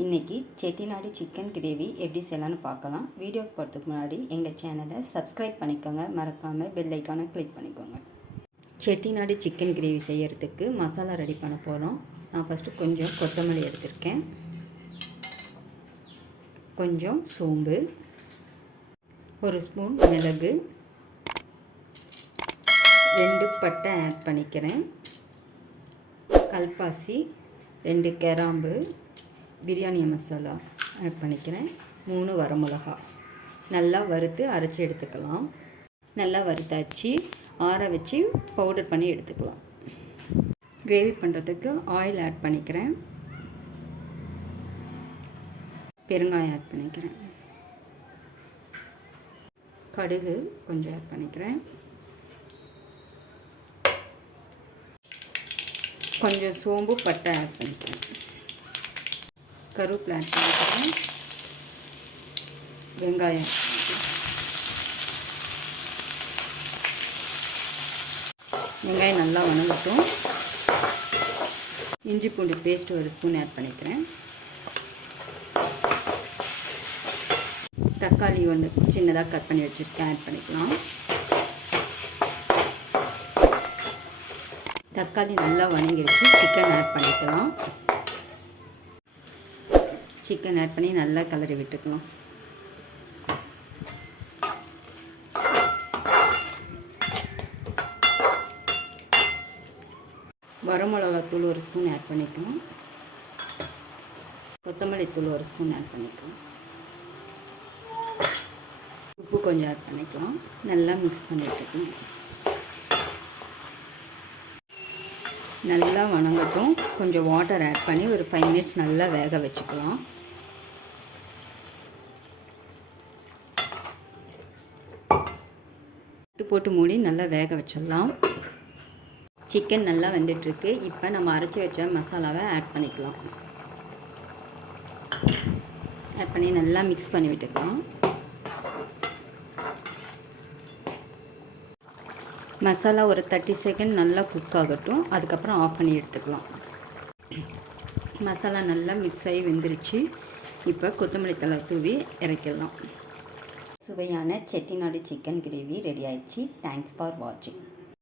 இன்றைக்கி Chettinad chicken gravy எப்படி செய்யலான்னு பார்க்கலாம். வீடியோ போகிறதுக்கு முன்னாடி எங்கள் சேனலை சப்ஸ்கிரைப் பண்ணிக்கோங்க, மறக்காமல் பெல் ஐக்கானை கிளிக் பண்ணிக்கோங்க. செட்டிநாடு சிக்கன் கிரேவி செய்கிறதுக்கு மசாலா ரெடி பண்ண போகிறோம். நான் ஃபஸ்ட்டு கொஞ்சம் கொத்தமல்லி எடுத்திருக்கேன், கொஞ்சம் சோம்பு, ஒரு ஸ்பூன் மிளகு, 2 பட்டை ஆட் பண்ணிக்கிறேன், கல்பாசி, 2 கிராம்பு, பிரியாணி மசாலா ஆட் பண்ணிக்கிறேன், 3 வரமிளகா. நல்லா வறுத்து அரைச்சி எடுத்துக்கலாம். நல்லா வறுத்தாச்சு, ஆற வச்சு பவுடர் பண்ணி எடுத்துக்கலாம். கிரேவி பண்ணுறதுக்கு ஆயில் ஆட் பண்ணிக்கிறேன், பெருங்காயம் ஆட் பண்ணிக்கிறேன், கடுகு கொஞ்சம் ஆட் பண்ணிக்கிறேன், கொஞ்சம் சோம்பு பட்டை ஆட் பண்ணிக்கிறேன், கருவேப்பிலை ஆட் பண்ணிக்கிறேன், வெங்காயம், வெங்காயம் நல்லா வணங்கட்டும். இஞ்சி பூண்டு பேஸ்ட் 1 ஸ்பூன் ஆட் பண்ணிக்கிறேன், தக்காளி 1 சின்னதாக கட் பண்ணி வச்சுருக்கேன் ஆட் பண்ணிக்கலாம். தக்காளி நல்லா வணங்கிடுச்சு, சிக்கன் ஆட் பண்ணிக்கலாம். சிக்கன் ஆட் பண்ணி நல்லா கலரி விட்டுக்கலாம். வரமிளகாத்தூள் 1 ஸ்பூன் ஆட் பண்ணிக்கலாம், கொத்தமல்லி தூள் 1 ஸ்பூன் ஆட் பண்ணிக்கலாம், உப்பு கொஞ்சம் ஆட் பண்ணிக்கலாம். நல்லா மிக்ஸ் பண்ணி விட்டுக்கலாம். நல்லா வணங்கட்டும். கொஞ்சம் வாட்டர் ஆட் பண்ணி ஒரு 5 மினிட்ஸ் நல்லா வேக வச்சுக்கலாம். போட்டு மூடி நல்லா வேக வச்சிடலாம். சிக்கன் நல்லா வெந்துட்டுருக்கு. இப்போ நம்ம அரைச்சி வச்ச மசாலாவை ஆட் பண்ணிக்கலாம். ஆட் பண்ணி நல்லா மிக்ஸ் பண்ணி விட்டுக்கலாம். மசாலா ஒரு 30 செகண்ட் நல்லா குக் ஆகட்டும், அதுக்கப்புறம் ஆஃப் பண்ணி எடுத்துக்கலாம். மசாலா நல்லா மிக்ஸ் ஆகி வெந்துருச்சு. இப்போ கொத்தமல்லி தழை தூவி இறக்கிடலாம். சுவையான செட்டிநாடு சிக்கன் கிரேவி ரெடி ஆயிடுச்சு. தேங்க்ஸ் ஃபார் வாட்சிங்.